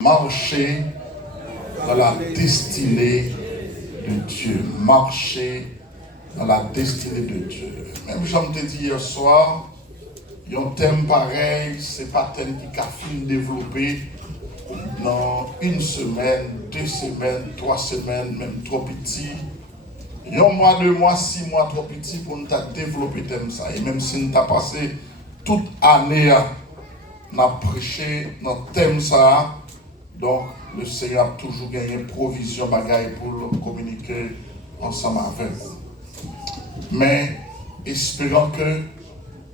Marcher dans la destinée de Dieu. Marcher dans la destinée de Dieu. Même j'en te dit hier soir, un thème pareil, c'est pas un thème qui a fini de développer dans une semaine, 2 semaines, 3 semaines, même trop petit. Un mois, 2 mois, 6 mois trop petit pour nous développer thème ça. Et même si nous avons passé toute année à prêcher dans le thème ça, donc le Seigneur a toujours gagné provision bagaille pour communiquer ensemble avec vous. Mais espérons que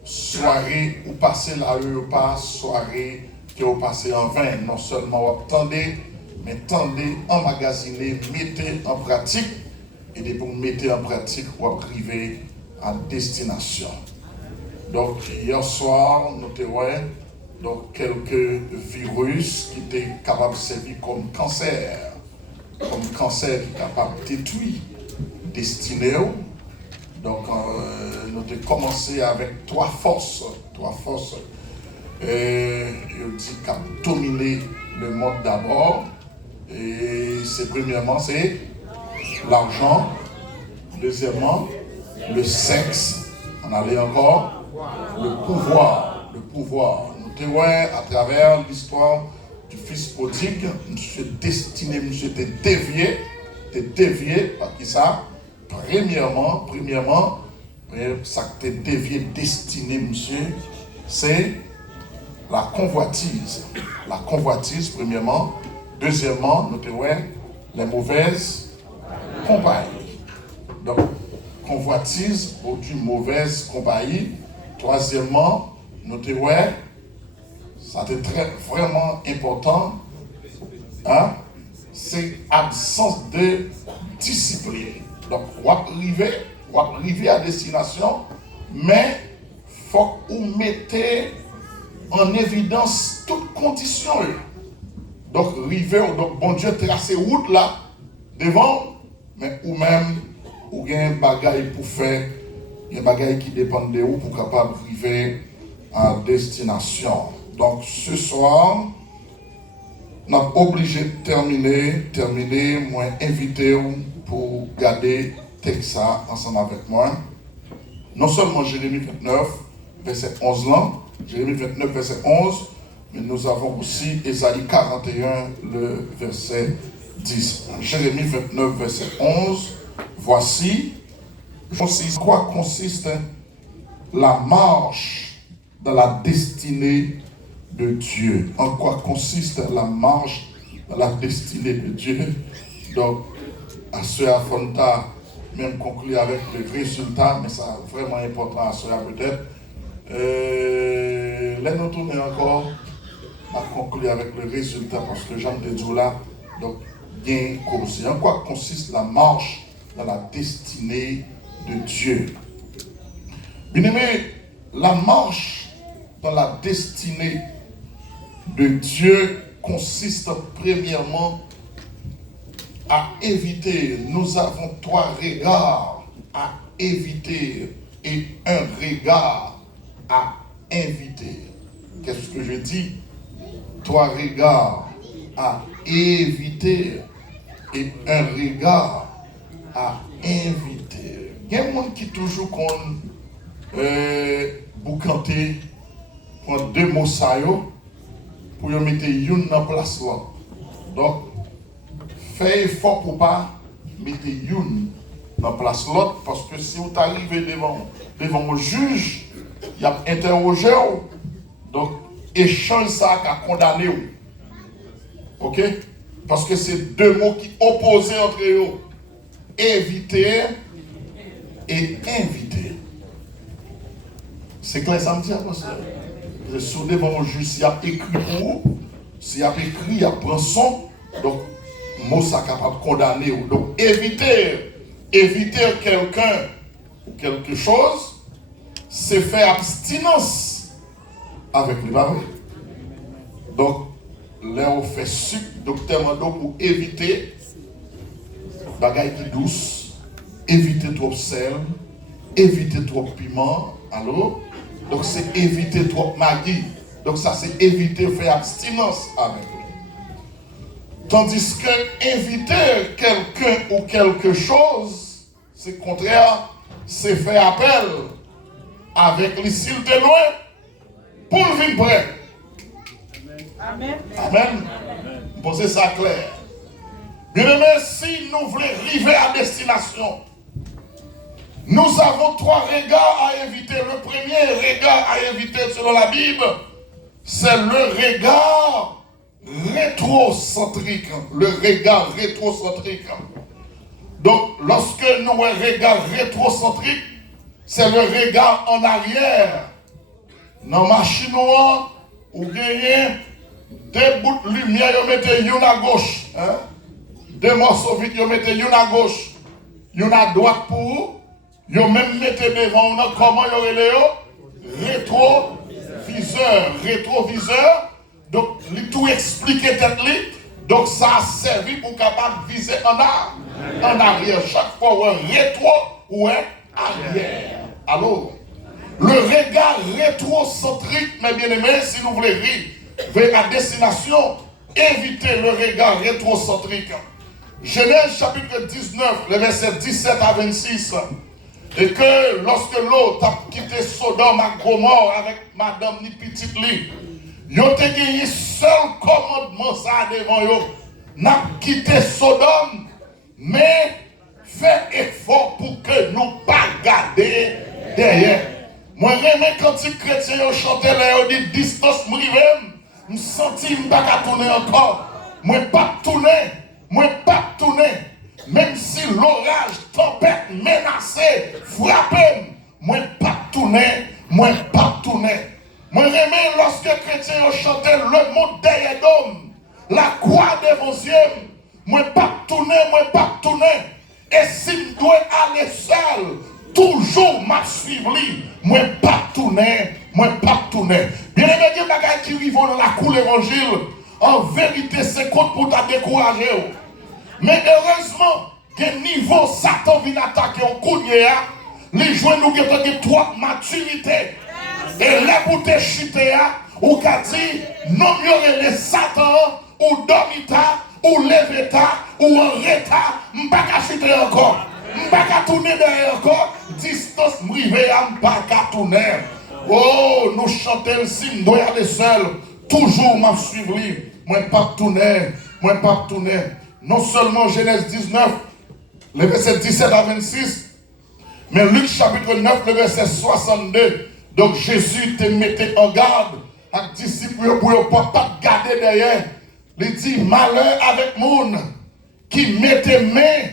soirée ou passer là où pas soirée que vous passez en vain, non seulement vous attendez, mais tendez, emmagasiner, mettez en pratique, et dès pour mettre en pratique, vous arriver à destination. Donc hier soir, nous avons donc quelques virus qui étaient capables de servir comme cancer qui est capable de détruire destiné. Donc nous avons commencé avec 3 forces. Je dis qu'à dominer le monde d'abord. Et c'est premièrement, c'est l'argent. Deuxièmement, le sexe. On allait encore le pouvoir. Nous avons à travers l'histoire du fils prodigue, monsieur destiné, monsieur était dévié par qui ça? Premièrement, ça qui était dévié, destiné, monsieur, c'est la convoitise. La convoitise, premièrement. Deuxièmement, nous avons les mauvaises compagnies. Donc, convoitise ou d'une mauvaise compagnie. Troisièmement, nous avons, ça c'est vraiment important, hein? C'est absence de discipline. Donc, on va arriver à destination, mais il faut que vous mettez en évidence toutes conditions. Donc, donc bon Dieu tracer route là, devant, mais ou même, ou bien un bagage pour faire, il y a un bagage qui dépend de vous pour capable d'arriver à destination. Donc, ce soir, on est obligé de terminer, moi invité pour garder texte ensemble avec moi. Non seulement Jérémie 29, verset 11 là, Jérémie 29, verset 11, mais nous avons aussi Ésaïe 41, le verset 10. Jérémie 29, verset 11, voici quoi consiste la marche dans la destinée de Dieu. En quoi consiste la marche dans la destinée de Dieu. Donc, à ce Fonta, même conclure avec le résultat, mais ça vraiment important à ce peut-être. Là, nous tournons encore à conclure avec le résultat parce que Jean de Dieu là, donc, bien cause. En quoi consiste la marche dans la destinée de Dieu. Bien aimé, la marche dans la destinée de Dieu consiste premièrement à éviter. Nous avons 3 regards à éviter et un regard à inviter. Qu'est-ce que je dis? 3 regards à éviter et un regard à inviter. Il y a des gens qui toujours boucanté prendre 2 mots ça pour y mettre une dans place là. Donc fais effort pour pas mettre une dans place l'autre parce que si vous arrivez devant un juge, il a interrogé donc échange ça qui a condamné. OK? Parce que c'est 2 mots qui opposent entre eux. Éviter et inviter. C'est clair ça me dit, pasteur? Je suis devant un juge, s'il y a écrit pour, s'il y a écrit, il y a pris son, donc, mot ça capable de condamner. Donc, éviter quelqu'un ou quelque chose, c'est faire abstinence avec le baril. Donc, là, on fait sucre, docteur Mando, pour éviter bagaille qui douce, éviter trop sel, éviter trop piment, alors, donc c'est éviter trop maggi. Donc ça c'est éviter faire abstinence avec lui. Tandis que inviter quelqu'un ou quelque chose, c'est contraire, c'est faire appel avec les s'il de loin pour le vivre près. Amen. Amen. Posez ça clair. Bien aimé, si nous voulons arriver à destination, nous avons 3 regards à éviter. Le premier regard à éviter selon la Bible, c'est le regard rétrocentrique. Le regard rétrocentrique. Donc, lorsque nous avons un regard rétrocentrique, c'est le regard en arrière. Dans la machine noire, vous gagnez 2 bouts de lumière, vous mettez une à gauche. Hein? 2 morceaux vides, vous mettez une à gauche, une à droite pour vous. Vous même mettez devant vous, comment vous avez les rétroviseur. Rétroviseur. Donc, tout expliquer tête li. Donc, ça a servi pour capable viser en arrière. Chaque fois, ou un rétro ou un arrière. Alors, le regard rétrocentrique, mes bien-aimés, si vous voulez vers la destination, évitez le regard rétrocentrique. Genèse chapitre 19, le verset 17 à 26. Et que lorsque l'autre a quitté Sodome à Gomorrhe avec madame ni petite li, ils ont gagné seul commandement ça devant eux. N'a quitté Sodome, mais fait effort pour que nous pas garder derrière. Moi, j'aime quand les chrétiens chantaient là, ils disent distance, je sens que je ne pas tourner encore. Moi, pas tourner. Même si l'orage, tempête, menacée, frappait, moi, pas tourner. Moi, j'aime lorsque les chrétiens chantaient le mot derrière d'homme, la croix devant les yeux. Moi, pas tourner. Et si je dois aller seul, toujours m'a suivre lui. Moi pas tourner. Bien aimé, il y a des bagages qui vivent dans la cour l'évangile. En vérité, c'est contre pour te décourager. Mais heureusement, que niveau Satan vient attaquer au coup de les joueurs nous ont trop maturité. Et là pour te chuter, ou qu'a dit, non mieux les Satan, ou dormita, ou leveta, ou en reta, m'baka chuter encore. M'baka tourner derrière encore, distance m'rivé à m'baka tourner. Oh, nous chantons le signe, nous aller seul, toujours m'a suivre lui. Moi pas tourner. Non seulement Genèse 19, le verset 17 à 26, mais Luc chapitre 9, le verset 62. Donc Jésus te mettait en garde avec les disciples pour ne pas garder derrière. Il dit malheur avec moun qui mettait main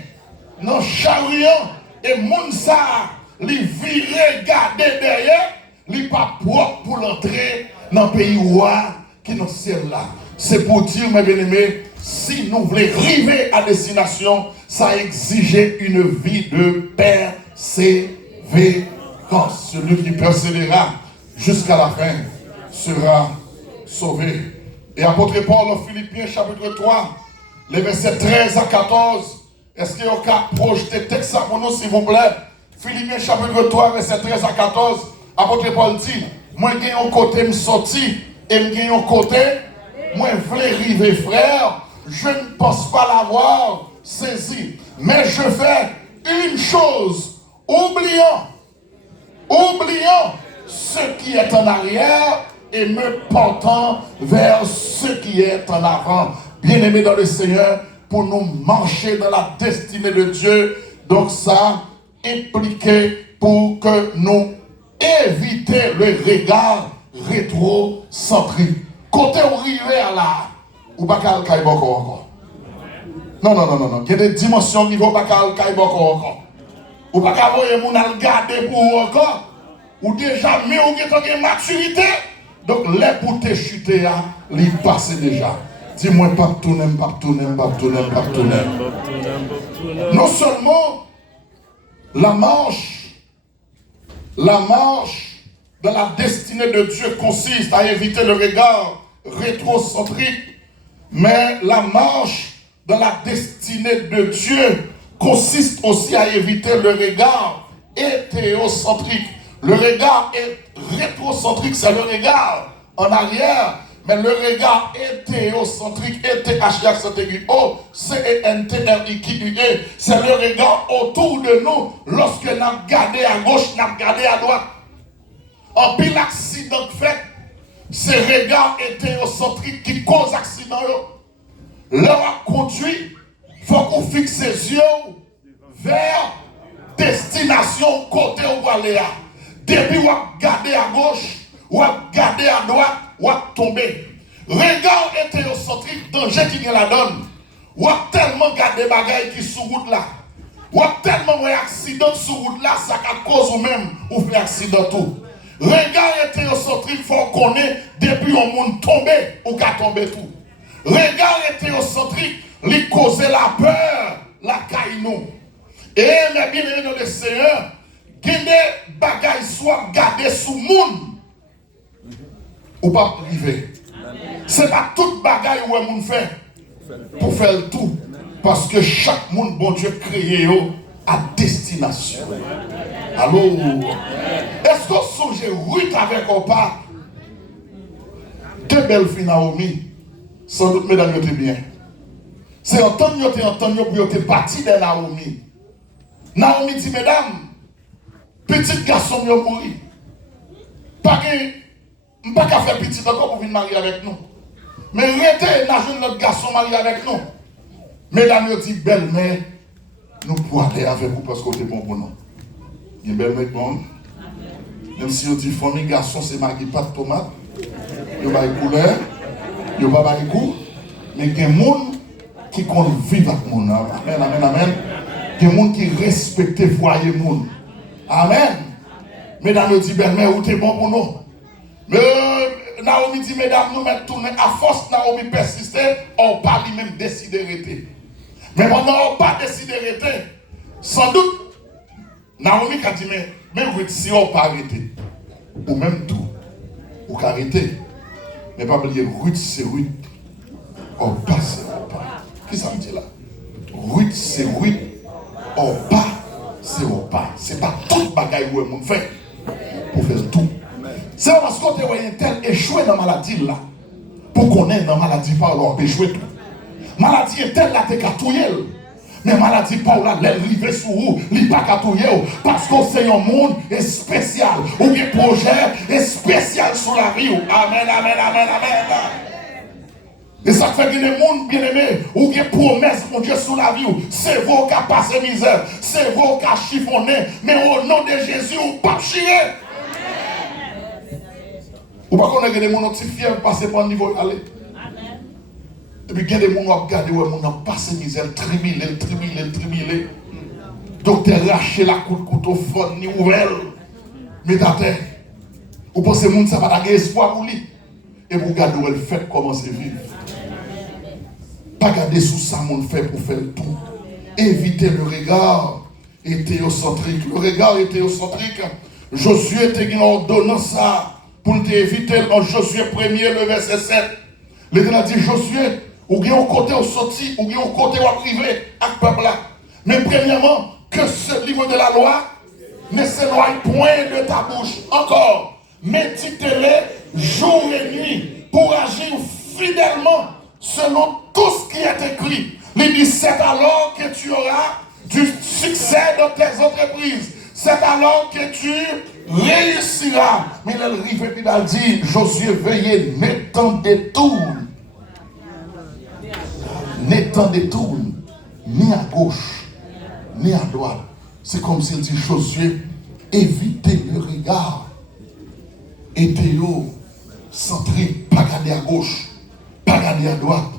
dans le chariot et moun ça, il virait garder derrière, il pas propre pour l'entrée dans le pays roi qui est dans le ciel là. C'est pour dire, mes bien-aimés, si nous voulons arriver à destination, ça exigeait une vie de persévérance. Celui qui persévérera jusqu'à la fin sera sauvé. Et apôtre Paul en Philippiens chapitre 3, les versets 13 à 14, est-ce qu'il y a un cas projeté texte pour nous s'il vous plaît? Philippiens chapitre 3, verset 13 à 14, apôtre Paul dit, moi j'ai un côté me sorti et j'ai un côté moi voulais arriver frère, je ne pense pas l'avoir saisi, mais je fais une chose, oubliant ce qui est en arrière et me portant vers ce qui est en avant. Bien-aimés dans le Seigneur, pour nous marcher dans la destinée de Dieu, donc ça impliquait pour que nous éviter le regard rétrocentrique. Côté où arriver à là, ou pas qu'à encore. Non. Il y a des dimensions qui vont pas qu'à encore. Ou pas qu'à voir les gens garder pour encore. Ou déjà, mais ou qui ont une maturité. Donc, les pour te chuter, ils passent déjà. Dis-moi, pas tourner. Non seulement la marche dans la destinée de Dieu consiste à éviter le regard rétrocentrique, mais la marche dans la destinée de Dieu consiste aussi à éviter le regard hétérocentrique. Le regard rétrocentrique, c'est le regard en arrière, Mais le regard hétéocentrique, C-E-N-T-R-I-Q-U-E, c'est le regard autour de nous lorsque nous avons regardé à gauche, nous avons regardé à droite. En pile accident fait, c'est le regard hétéocentrique qui cause l'accident. Leur conduit, il faut qu'on fixe ses yeux vers destination côté où aller. Depuis vous regardez à gauche, ou regardez à droite, ou tomber. Regard hétéocentrique, danger qui la donne. Ou tellement garder bagaille qui sur route là. Ou tellement accident sur route là, ça cause ou même ou fait accident tout. Regard hétéocentrique, faut qu'on ait depuis au monde tomber ou qu'à tomber tout. Regard hétéocentrique, lui causer la peur, la caille nous. Et mes bien-aimés dans le Seigneur, qu'il y ait des bagailles soit gardées sous le monde ou pas privé. Ce n'est pas toute bagaille où le monde fait pour faire le tout. Parce que chaque monde, bon Dieu, créé à destination. Alors, est-ce qu'on songe Ruth avec ou pas? Deux belles filles Naomi, sans doute mesdames, vous êtes bien. C'est Antonio pour être parti de Naomi. Naomi dit, mesdames, petit garçon m'a mouru. Pas qu'à faire petit encore pour venir marier avec nous. Mais arrêtez, n'a jeune notre garçon marié avec nous. Mesdames, vous dit, belle-mère, nous pouvons aller avec vous parce qu'on est bon pour nous. Il y a belle-mère bon. Même si on dit famille garçon, c'est marié pas de tomate. Il n'y a pas de couleur. Il n'y a pas de goût. Mais il y a des gens qui comptent vivre avec nous. Amen, amen, amen. Il y a des gens qui respectent le foyer. Amen. Mesdames, nous dit, belle-mère, où t'es bon pour nous. Mais Naomi dit, mesdames, nous mettons tourner. À force, Naomi persister, on n'a pas lui-même décidé d'arrêter. Mais pendant on n'a pas décidé d'arrêter, sans doute, Naomi a dit, mais si on n'a pas arrêté, ou même tout, ou qu'arrêter. Mais pas oublier, Ruth, c'est Ruth. On passe, on pas. Qui ça me dit là? Ruth, c'est Ruth. On pas, c'est on pas. C'est pas toute bagaille où on fait pour faire tout. C'est parce qu'on te voit un tel échoué dans la maladie là. Pour qu'on ait dans la maladie, pas alors échoué tout. Maladie est telle là, t'es catouillé. Mais maladie pas là, l'arrivée sur vous, il pas catouillé. Parce que c'est un monde spécial. Ou un projet spécial sur la vie. Amen, amen, amen, amen. Et ça fait que des gens bien aimés, ou des promesses, mon Dieu, sur la vie, c'est vous qui passez misère, c'est vous qui chiffonné, mais au nom de Jésus, vous ne pas chier. Ou pas qu'on a des gens qui sont fiers de passer par le niveau aller. Et puis il y a des gens qui ont regardé, où ils ont passé misère, tribulé. Docteur raché la coup de couteau, fort, ni ouvert, mais ta terre. Ou pensez que ça va avoir espoir pour lui. Et vous regardez où elle fait commencer à vivre. Pas garder sous ça, mon fait pour faire tout. Éviter le regard hétéocentrique. Le regard hétéocentrique, Josué t'a ordonné ça pour t'éviter en Josué 1er, le verset 7. L'Éternel a dit Josué, ou bien au côté au sorti, ou bien au côté au privé, avec peuple là. Mais premièrement, que ce livre de la loi ne s'éloigne point de ta bouche. Encore, médite-les jour et nuit pour agir fidèlement selon tout ce qui est écrit. Il dit, c'est alors que tu auras du succès dans tes entreprises. C'est alors que tu réussiras. Mais il arrive et il a dit, Josué, veillez, n'étant détourne. N'étant détourne, ni à gauche, ni à droite. C'est comme s'il dit, Josué, évitez le regard hétéocentrique, pas garder à gauche, pas garder à droite.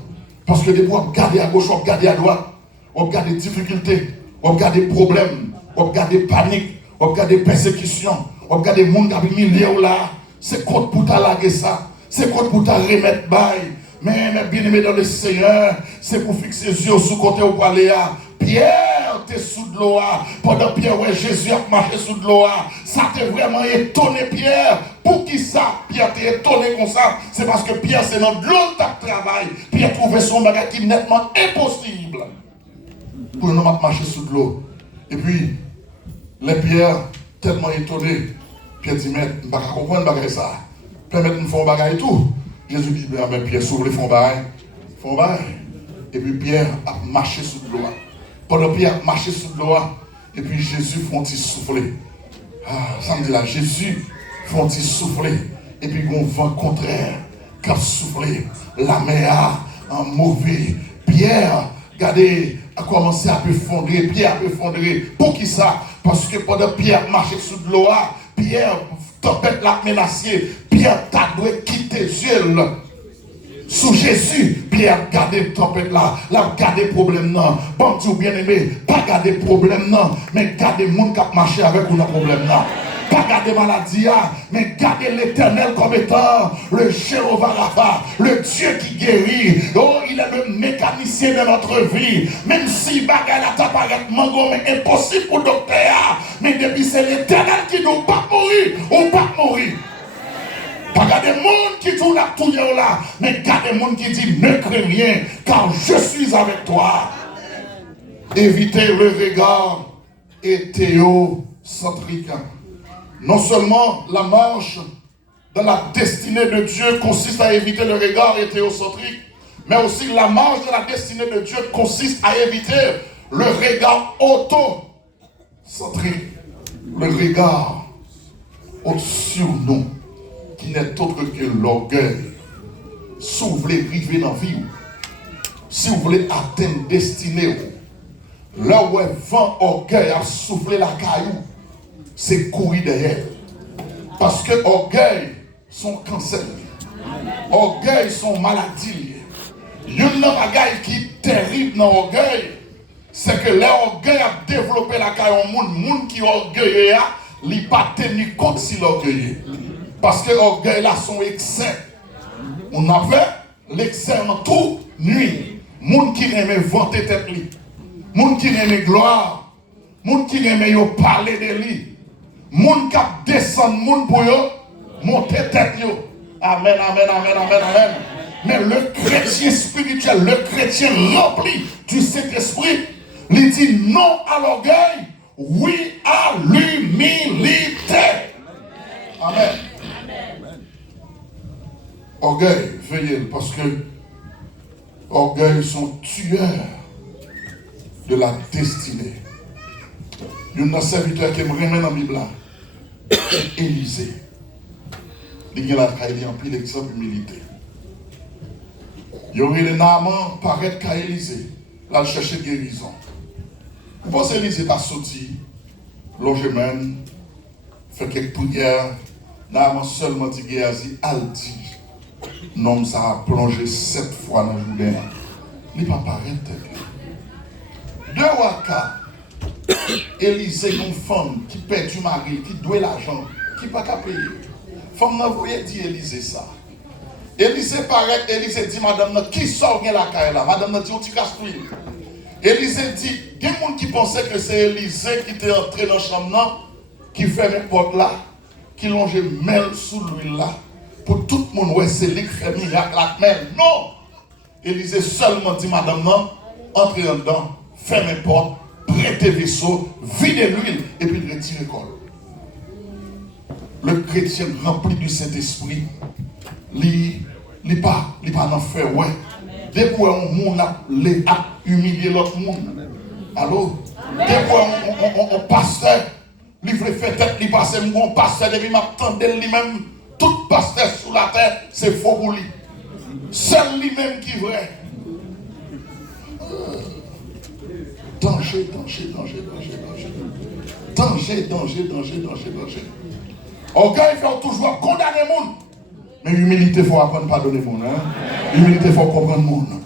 Parce que des fois, on regarde à gauche, on regarde à droite, on regarde des difficultés, on regarde des problèmes, on regarde des paniques, on regarde des persécutions, on regarde des gens qui ont milliers là. C'est contre pour t'allaguer ça, c'est contre pour t'en remettre bail. Mais bien aimé dans le Seigneur, c'est pour fixer les yeux sous côté au paléa. Pierre, t'es sous de l'eau. Pendant Pierre, ouais, Jésus a marché sous de l'eau. Ça t'a vraiment étonné, Pierre. Pour qui ça, Pierre t'es étonné comme ça? C'est parce que Pierre, c'est dans l'autre travail. Pierre trouvait son bagage qui est nettement impossible. Pour nous marcher sous de l'eau. Et puis, les Pierre, tellement étonné, Pierre dit, mais je ne comprends pas ça. Permettez-nous de faire un bagage et tout. Jésus dit, mais Pierre, s'ouvre les fonds bail. Et puis Pierre a marché sous l'eau. Pendant Pierre a marché sous l'eau, et puis Jésus font-il souffler. Ah, ça me dit là, Jésus font-il souffler. Et puis on vent contraire, qui a soufflé. La mer en mauvais. Pierre, regardez, a commencé à effondrer. Pierre a effondré. Pour qui ça? Parce que pendant Pierre marchait sous l'eau, Pierre, tempête l'a menacé. Pierre t'a dû quitter Dieu. Sous Jésus, Pierre gardé tempête là, l'a gardé problème non. Bon Dieu bien aimé, pas garder problème non, mais garder monde qui a marché avec ou non problème non. Pas garder maladie, mais garder l'Éternel comme étant le Jéhovah Rapha, le Dieu qui guérit. Oh, il est le mécanicien de notre vie. Même si bagaille la paraît mango, mais impossible pour le docteur. Mais depuis c'est l'Éternel qui nous pas mourir, ou pas mourir. Pas garder monde qui tourne à tout là, mais garder monde qui dit ne crains rien, car je suis avec toi. Évitez le regard hétéocentrique. Non seulement la marche dans la destinée de Dieu consiste à éviter le regard hétéocentrique, mais aussi la marche de la destinée de Dieu consiste à éviter le regard autocentrique. Le regard au-dessus de nous, qui n'est autre que l'orgueil. Si vous voulez arriver dans la vie, si vous voulez atteindre destinée, là où est vent orgueil a soufflé la caillou, c'est courir derrière. Parce que orgueil sont cancer. Orgueil sont maladies. Il y a une bagaille qui est terrible dans l'orgueil, c'est que l'orgueil a développé la caillou au monde. Le monde qui est orgueilleux, il n'a pas tenu compte si l'orgueil. Parce que l'orgueil là son excès. On a fait l'excès en tout nuit. Moun qui aime vanter tête li. Moun qui aime gloire. Moun qui aime parler de lui. Moun qui descend moun pour yo monter tête yo. Amen, amen, amen, amen, amen. Mais le chrétien spirituel, le chrétien rempli du Saint-Esprit, il dit non à l'orgueil, oui à l'humilité. Amen. Orgueil, veillez, parce que orgueil sont tueurs de la destinée. Il y a un serviteur qui me remet dans la Bible, Élisée. Il y a un pile d'exemple d'humilité. Il y aurait le Naaman paraître qu'à Élisée, là, chercher guérison. Vous pensez Élisée t'a sorti, logement, fait quelques prières, Naaman seulement dit Géasi, al dit. Non, ça a plongé 7 fois dans le Jourdain. Il n'est pas pareil. 2 waka. Élisée, une femme qui perd du mari, qui doit l'argent, qui n'a pas qu'à payer. Femme n'a pas dit Élisée ça. Élisée paraît, Élisée dit, madame, qui sort la caille là? Madame dit, on t'y casse tout. Élisée dit, il y a des gens qui pensaient que c'est Élisée qui était entré dans la chambre, qui ferme la porte là, qui longe mêle sous l'huile là. Pour tout le monde, ouais, c'est lui qui fait miracle là. Mais non! Élisée seulement dit, madame, non, entrez dedans, fermez les portes, prêtez vaisseau, videz l'huile, et puis retirez le col. Le chrétien rempli du Saint-Esprit, il n'est pas dans le fait, ouais. Dès que un monde a humilié l'autre monde. Allô? Dès que un pasteur, il veut faire tête, il passe un pasteur, il m'attendait lui-même. Tout pasteur sous la terre, c'est faux pour lui. Seul lui-même qui est vrai. Danger, danger, danger, danger, danger. Danger, danger, danger, danger, danger. Orgueil fait toujours condamner le monde. Mais humilité, il faut apprendre à pardonner le monde. Hein? Humilité, il faut comprendre le monde.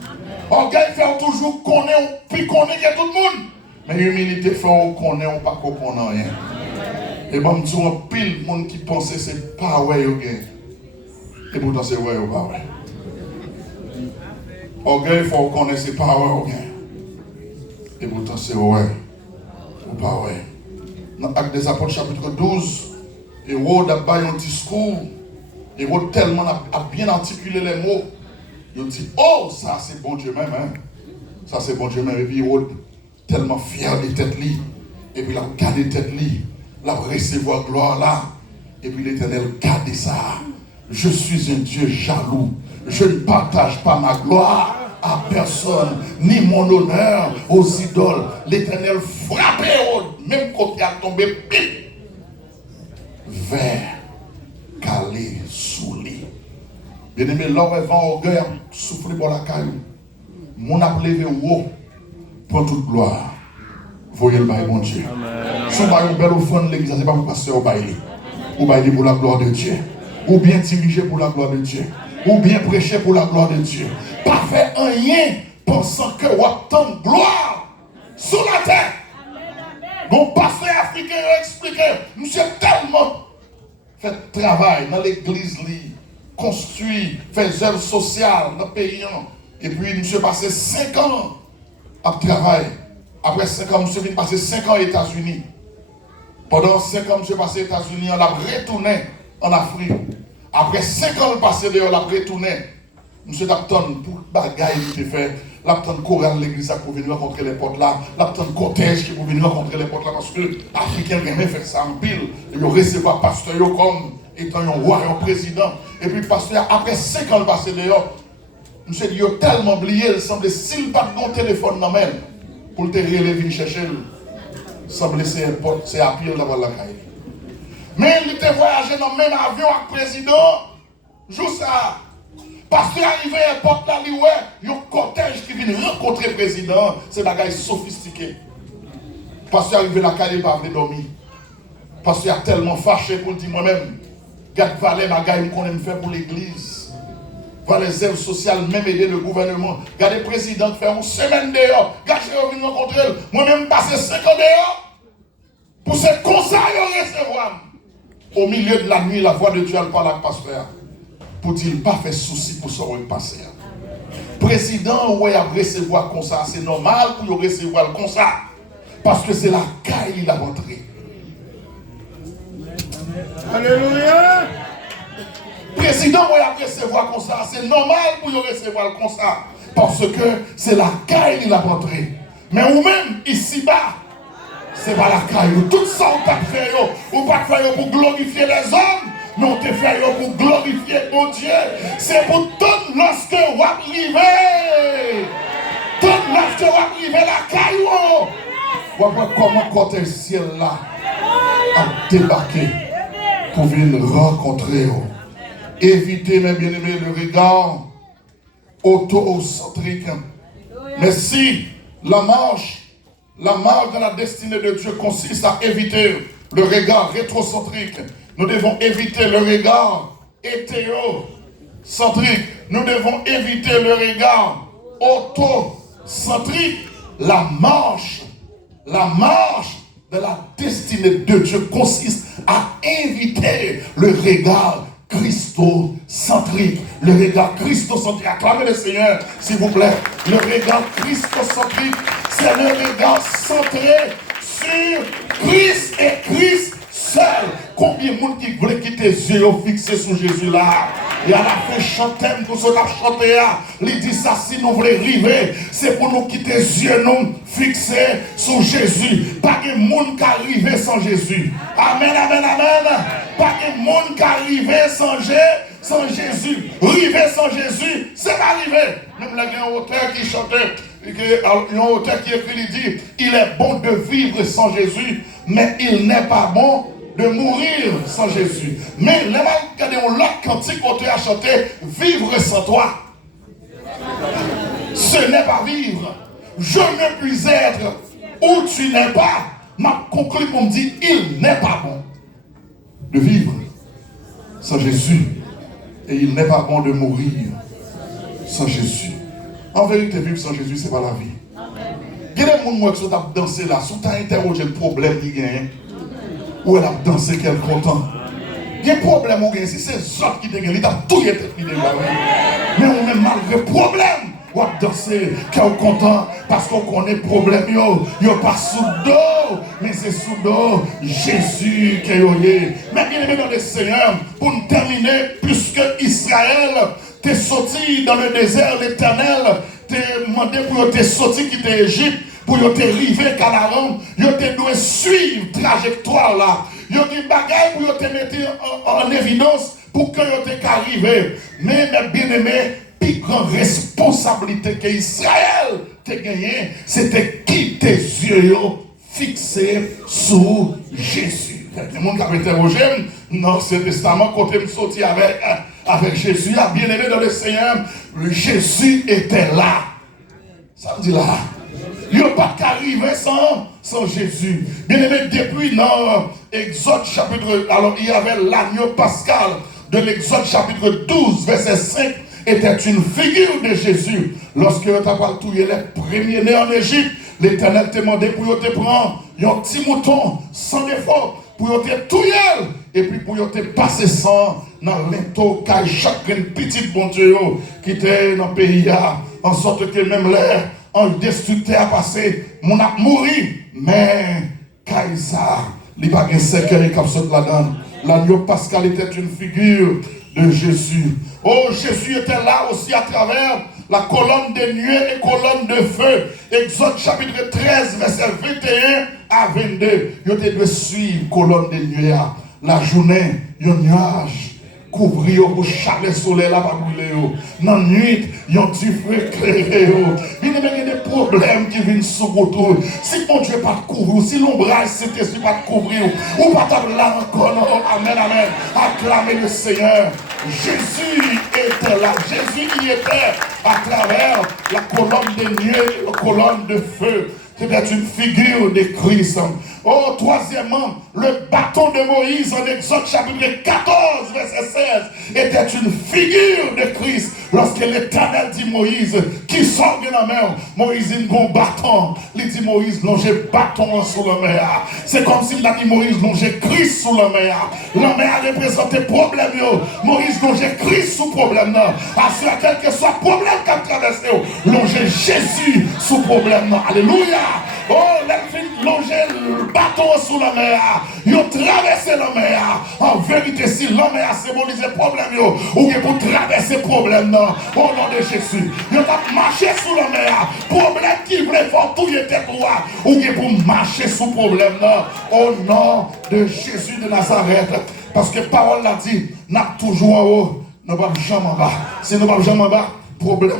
Orgueil fait toujours connaître, puis connaître tout le monde. Mais humilité, il faut connaître, pas comprendre rien. Et bon, tu as un pile de monde qui pense que c'est pas ouais, et pourtant c'est ouais ou pas ouais. Orgueil, il faut connaître c'est pas ouais, et pourtant c'est ouais ou pas ouais. Dans Actes des Apôtres, chapitre 12, Hérode a baillé un discours, Hérode tellement a bien articulé les mots, il dit, oh, ça c'est bon Dieu même, hein. Ça c'est bon Dieu même, et puis Hérode tellement fier de tête li, et puis il a gardé tête li. La recevoir gloire là. Et puis l'Éternel garde ça. Je suis un Dieu jaloux. Je ne partage pas ma gloire à personne, ni mon honneur aux idoles. L'Éternel frappait au même côté à tomber, pip, vers calé sous lit. Bien aimé, l'or est vent orgueil, souffler pour la caillou. Mon a levé haut pour toute gloire. Voyez le bail, mon Dieu. Si vous avez une belle offrande, l'église, ce n'est pas pour passer au bail. Ou bail pour la gloire de Dieu. Ou bien diriger pour la gloire de Dieu. Ou bien prêcher pour la gloire de Dieu. Pas faire rien pensant que vous avez de gloire sur la terre. Mon pasteur africain a expliqué, monsieur tellement fait travail dans l'église, construit, fait œuvre sociale dans le pays. Et puis, monsieur passé 5 ans à travailler. Après 5 ans, monsieur vient passer 5 ans aux États-Unis. Pendant 5 ans, monsieur passé aux États-Unis, on a retourné en Afrique. Après 5 ans, passé dehors, on a retourné. Monsieur Dapton, pour bagaille qui était fait, l'Apton chorale l'église pour venir rencontrer les potes là, l'Apton cortège qui pour venir rencontrer les potes là, parce que les Africains aiment faire ça en pile. Ils recevoir pasteur comme étant un roi, un président. Et puis, pasteur, après 5 ans passé dehors, monsieur dit, il a tellement oublié, il semble, s'il n'a pas de téléphone dans main, pour te relever, chercher, il semble c'est à pied là-bas la caille. Mais il était voyagé dans le même avion avec le président, juste ça. Parce qu'il arrivé à l'époque là, il y a un cortège qui vient rencontrer le président, c'est un gars sophistiqué. Parce qu'il arrivé à la caille, il va venir dormir. Parce qu'il a tellement fâché pour dire moi-même, garde valet, ma gars, qu'on aime faire pour l'église. Voir les œuvres sociales, même aider le gouvernement. Regardez le président qui fait une semaine dehors. Regardez, je viens rencontrer. Moi-même, passer 5 ans dehors. Pour ce conseil, recevoir. Au milieu de la nuit, la voix de Dieu, elle parle à pasteur. Pour dire, pas faire souci pour ce qui passer. Président, ouais, à recevoir comme ça. C'est normal pour recevoir comme ça. Parce que c'est la caille, il a rentré. Alléluia. Président, vous allez recevoir comme ça. C'est normal pour vous recevoir comme ça. Parce que c'est la caille qui l'a rentré. Mais vous-même, ici-bas, c'est pas la caille. Tout ça, on pas fait. On pas fait pour glorifier les hommes. Mais on te fait pour glorifier mon Dieu. C'est pour tout lorsque vous arrivez. Tout lorsque vous arrivez la caille. Vous voyez comment côté ciel là a débarqué pour venir rencontrer. Évitez, mes bien-aimés, le regard auto-centrique. Mais si la marche de la destinée de Dieu consiste à éviter le regard rétrocentrique, nous devons éviter le regard hétérocentrique. Nous devons éviter le regard autocentrique. La marche de la destinée de Dieu consiste à éviter le regard christocentrique. Le regard christocentrique. Acclamez le Seigneur, s'il vous plaît. Le regard christocentrique, c'est le regard centré sur Christ et Christ seul. Combien de monde qui voulait quitter les yeux fixés sur Jésus là? Et à la fin, chanter pour ce qu'on a chanté. Il dit ça, si nous voulons arriver, c'est pour nous quitter les yeux nous fixés sur Jésus. Pas de monde qui arrive sans Jésus. Amen, amen, amen. Pas de monde qui arrive sans Jésus. Arriver sans Jésus, c'est pas arriver. Même là, il y a un auteur qui chantait. Un auteur qui écrit, il dit, il est bon de vivre sans Jésus, mais il n'est pas bon de mourir sans Jésus. Mais les gens qui ont l'autre cantique, auteur a chanté, vivre sans toi. Ce n'est pas vivre. Je ne puis être où tu n'es pas. Ma conclusion pour me dire, il n'est pas bon de vivre sans Jésus. Et il n'est pas bon de mourir sans Jésus. En vérité, vivre sans Jésus, ce n'est pas la vie. Il y a des gens qui sont dansé là, si tu as interrogé le problème qu'il y a, ou elle a dansé quel content. Il y a un problème où si c'est ça qui te gagne, il a tout été pris. Mais on est malgré problème. On a dansé, qui est content, parce qu'on connaît le problème. Il n'y a pas sous dos, mais c'est sous dos Jésus qui est là. Mais bien aimé dans le Seigneur, pour nous terminer, puisque Israël t'es sorti dans le désert, l'Éternel t'es demandé pour t'es sorti qui t'es Égypte, pour te arriver à Canaan, tu dois suivre trajectoire là. Il y a des bagages pour te mettre en évidence pour que vous arrivé. Mais mes bien-aimés, plus grande responsabilité que Israël t'a gagné, c'était quitter les yeux fixés sur Jésus. Il y a des gens qui ont interrogé dans l'Ancien Testament, quand ils sont sortis avec Jésus, bien aimé dans le Seigneur, Jésus était là. Ça veut dire là. Il n'y a pas qu'arriver sans Jésus. Bien aimé, depuis dans Exode chapitre, alors il y avait l'agneau pascal de l'Exode chapitre 12, verset 5, était une figure de Jésus. Lorsque tu as tué les premiers-nés en Égypte, l'Éternel t'a demandé pour te prendre un petit mouton sans défaut, pour te tuer, et puis pour te passer sang dans l'into, car chaque petite bon Dieu qui était dans le pays, en sorte que même l'air en destructeur a passé, mon a mouru, mais Kaïsar, il n'y a pas de cercueil comme ça là-dedans. L'agneau pascal était une figure de Jésus. Oh, Jésus était là aussi à travers la colonne de nuée et colonne de feu. Exode chapitre 13, verset 21 à 22. Vous devez suivre colonne de nuée. La journée, il y a un nuage. Couvrir pour chalet soleil là pas brûler. Dans la nuit, il y a un petit feu éclairé. Il y a des problèmes qui viennent sur vous. Si mon Dieu pas te couvrir, si l'ombrage c'était si pas te couvrir, ou pas t'avoir là encore. Amen, amen. Acclamez le Seigneur. Jésus était là. Jésus y était à travers la colonne de nuée et la colonne de feu. C'était une figure de Christ. Oh, troisièmement, le bâton de Moïse en Exode chapitre 14, verset 16, était une figure de Christ. Lorsque l'Éternel dit Moïse, qui sort de la mer, Moïse il a un bâton. Il dit Moïse, non, j'ai bâton sous la mer. C'est comme s'il a dit Moïse, non, j'ai Christ sous la mer. La mer a représenté problème. Moïse, non, j'ai Christ sous problème. À ce quel que soit problème qu'a traversé, non, j'ai Jésus sous problème. Alléluia. Oh, les longer le bâton sous la mer. Ils ont traversé la mer. En vérité, si la mer symbolise le problème, ou pour traverser le problème, au nom de Jésus. Ils ont marché sous la mer. Problème qui voulait faire tout était toi. Ou pour marcher sous le problème, au nom de Jésus de Nazareth. Parce que parole l'a dit, n'a toujours en haut, nous ne pas jamais en bas. Si nous ne pas jamais en bas, problème,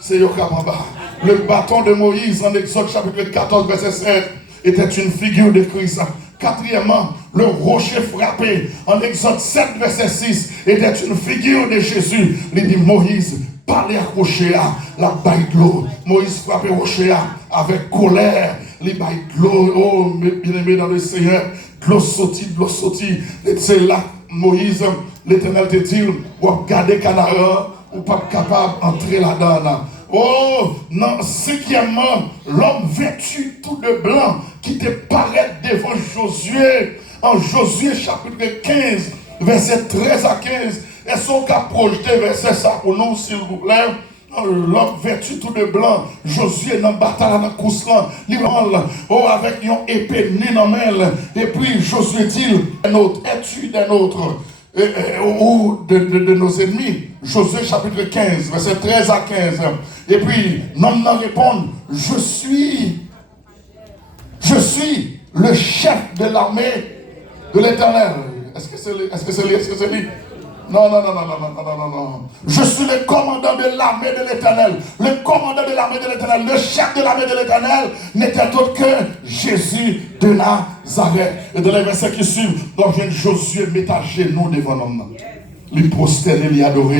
c'est yo en bas. Le bâton de Moïse en Exode chapitre 14, verset 7 était une figure de Christ. Quatrièmement, le rocher frappé en Exode 7, verset 6 était une figure de Jésus. Il dit Moïse, parlez à rocher, la baille de l'eau. Moïse frappait rocher avec colère. Les bailles de l'eau, oh, bien-aimé dans le Seigneur, de l'eau sortie. C'est là, Moïse, l'Éternel te dit, ou garder Canara, ou pas capable d'entrer là-dedans. Oh, non, cinquièmement, l'homme vêtu tout de blanc qui te paraît devant Josué, en Josué chapitre 15, verset 13 à 15. Est-ce qu'on a projeté verset ça pour nous, s'il vous plaît? L'homme vêtu tout de blanc, Josué dans la bataille, dans la course là, oh, avec une épée ni dans main, et puis Josué dit, un autre, es-tu d'un autre? Ou de nos ennemis. Josué chapitre 15, verset 13 à 15. Et puis, l'homme répond, je suis le chef de l'armée de l'Éternel. Est-ce que c'est lui? Non. Je suis le commandant de l'armée de l'Éternel. Le commandant de l'armée de l'Éternel, le chef de l'armée de l'Éternel n'était autre que Jésus de Nazareth. Et dans les versets qui suivent, lorsque Josué met à genoux devant l'homme, il prosterne, il adore.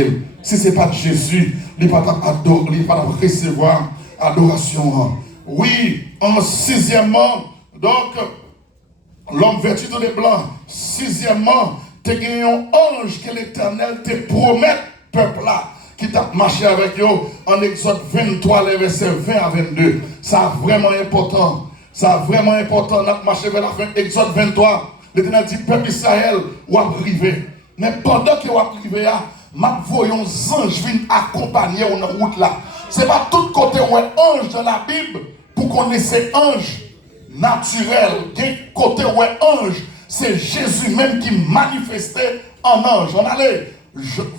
Si ce n'est pas Jésus, il ne va pas recevoir adoration. Oui, en sixièmement, donc, l'homme vêtu de blanc. Sixièmement, tu as un ange que l'Éternel te promet, peuple là, qui t'a marché avec eux en Exode 23, les versets 20 à 22. Ça vraiment important. Ça vraiment important. On a marché vers la fin. Exode 23, l'Éternel dit, peuple Israël, ou arriver. Mais pendant que vous arrivez, ma voyons anges viennent accompagner une route là. Ce n'est pas tout côté où est ange de la Bible pour connaître ces anges naturels. Quel côté où est ange, c'est Jésus même qui manifestait en ange. On allait.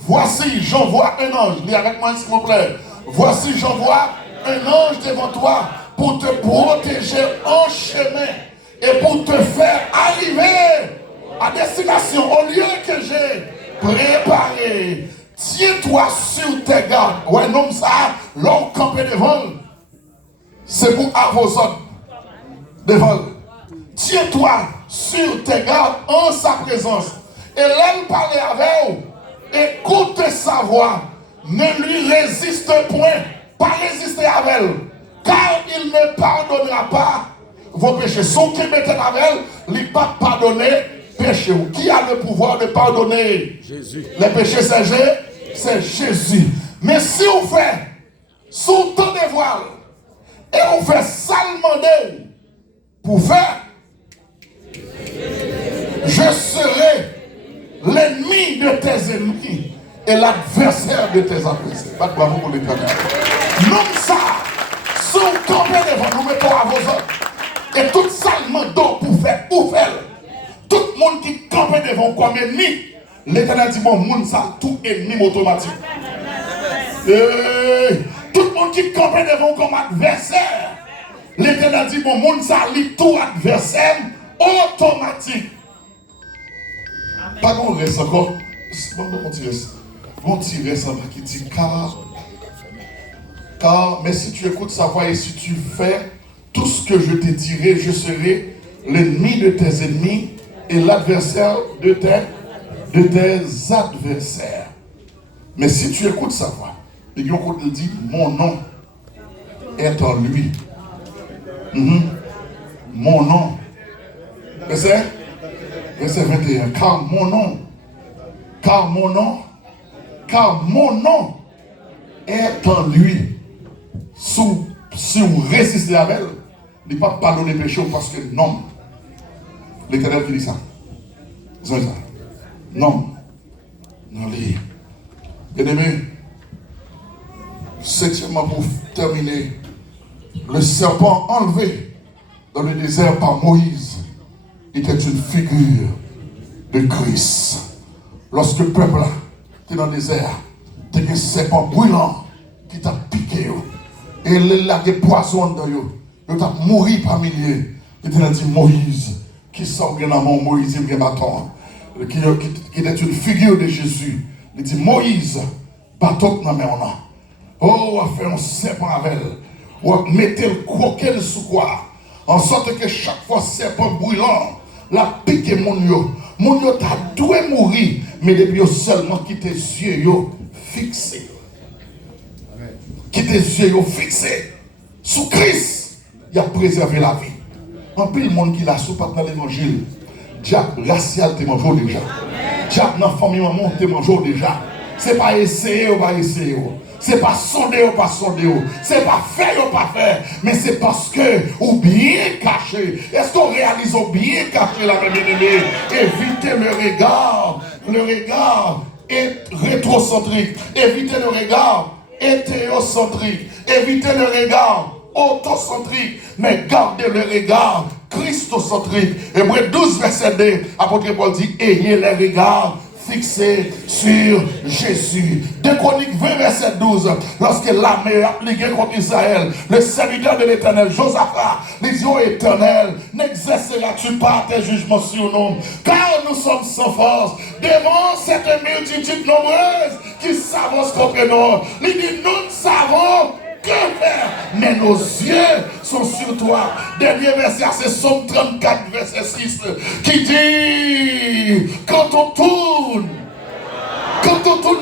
Voici, j'envoie un ange. Lis avec moi, s'il vous plaît. Voici, j'envoie un ange devant toi pour te protéger en chemin et pour te faire arriver à destination, au lieu que j'ai préparé. Tiens-toi sur tes gardes. Ouais, non, ça, l'homme campé devant. C'est pour avoir vos ordres. Devant. Tiens-toi sur tes gardes en sa présence. Et l'aime parler avec vous. Écoute sa voix. Ne lui résiste point. Pas résister avec elle. Car il ne pardonnera pas vos péchés. Son qui mettait avec elle, il ne pas pardonner péché. Qui a le pouvoir de pardonner Jésus. Les péchés? C'est Jésus. Mais si on fait sous ton dévoile et on fait salement pour faire, je serai l'ennemi de tes ennemis et l'adversaire de tes adversaires. Pas de bravo pour l'Éternel. Non, ça, si on tombe devant nous, mettons à vos ordres. Et tout salement pour faire, tout le monde qui campe devant comme ennemi, l'Éternel dit, bon, monde ça, tout ennemi automatique. Tout le monde qui campe devant comme adversaire, l'Éternel dit, bon, monde ça, tout adversaire automatique. Pas qu'on reste encore. Bon, tirer ça qui dit car, mais si tu écoutes sa voix et si tu fais tout ce que je te dirai, je serai l'ennemi de tes ennemis et l'adversaire de tes adversaires. Mais si tu écoutes sa voix, et il dit, mon nom est en lui. Mon nom. Verset 21. Car mon nom est en lui. Si vous résistez à elle, il ne peut pas pardonner les péchés parce que non. L'Éternel qui dit ça. Non. Non, lui. Bien-aimé, septièmement pour terminer, le serpent enlevé dans le désert par Moïse était une figure de Christ. Lorsque le peuple était dans le désert, il y a un serpent brûlant qui t'a piqué. Et il a des poissons dans eux. Il t'a mouru par milliers. Il a dit Moïse, qui sort bien avant Moïse, il bâton, qui était une figure de Jésus. Il dit Moïse, bâton dans la main. Oh, on a fait un serpent avec elle. On mettez le croquet sous quoi. En sorte que chaque fois serpent brûlant, la pique mon yo. Mon yo t'a doué mourir, mais depuis seulement qui tes yeux yo fixés. Qui tes yeux yo fixés. Sous Christ, il a préservé la vie. En plus, le monde qui l'a sous pas dans l'évangile. Diable racial te mange déjà. Diable dans la famille maman te mange déjà. C'est pas essayer ou pas essayer. C'est pas sonder ou pas sonder. C'est pas faire ou pas faire. Mais c'est parce que ou bien caché. Est-ce qu'on réalise ou bien caché la même ennemi? Évitez le regard. Le regard est rétrocentrique. Évitez le regard hétérocentrique. Évitez le regard autocentrique. Mais gardez le regard christocentrique. Hébreux 12 verset 2. Apôtre Paul dit ayez les regards fixé sur Jésus. 2 Chroniques 20 verset 12. Lorsque l'armée appliquée contre Israël, le serviteur de l'Éternel, Josaphat, les dit ô Éternel, n'exerceras-tu pas tes jugements sur nous? Car nous sommes sans force devant cette multitude nombreuse qui s'avance contre nous. Il dit nous ne savons que faire, mais nos yeux sont sur toi. Dernier verset, c'est Somme 34, verset 6, qui dit quand on tourne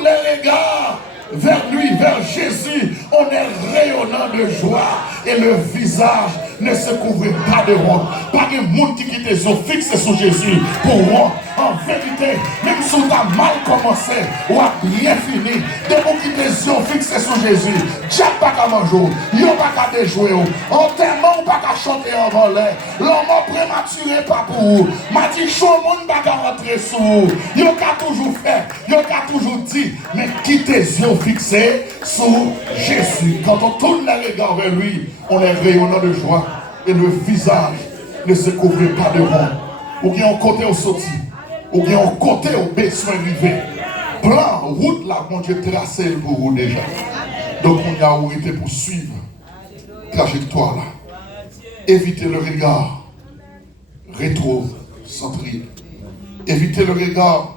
les regards vers lui, vers Jésus, on est rayonnant de joie et le visage ne se couvre pas de honte. Pas de monde qui quitte les yeux fixés sur Jésus pour honte. En vérité, même si tu as mal commencé ou a bien fini, de vous quitter les yeux fixés sur Jésus, Dieu pas qu'à manger, il n'y a pas qu'à déjouer, enterrement pas qu'à chanter en volet, l'homme prématuré pas pour vous, m'a dit chaud monde pas qu'à rentrer sous vous, il y a qu'à toujours fait, il y a qu'à toujours dit, mais quittez les yeux fixés sur Jésus. Quand on tourne les regards vers lui, on est rayonnant de joie et le visage ne se couvre pas de honte. Ou bien on côté au sorti, ou bien on côté au besoin arrivé. Plan, route là, mon Dieu tracé pour vous déjà. Donc on a arrêté pour suivre trajectoire là. Évitez le regard rétrocentrique. Évitez le regard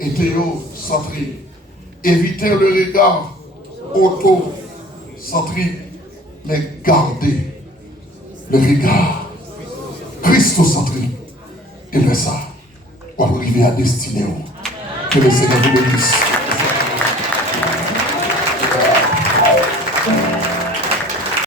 hétérocentrique. Éviter le regard autocentrique, mais garder le regard christocentrique. Et là, ça, on va arriver à destinée. Que le Seigneur vous bénisse.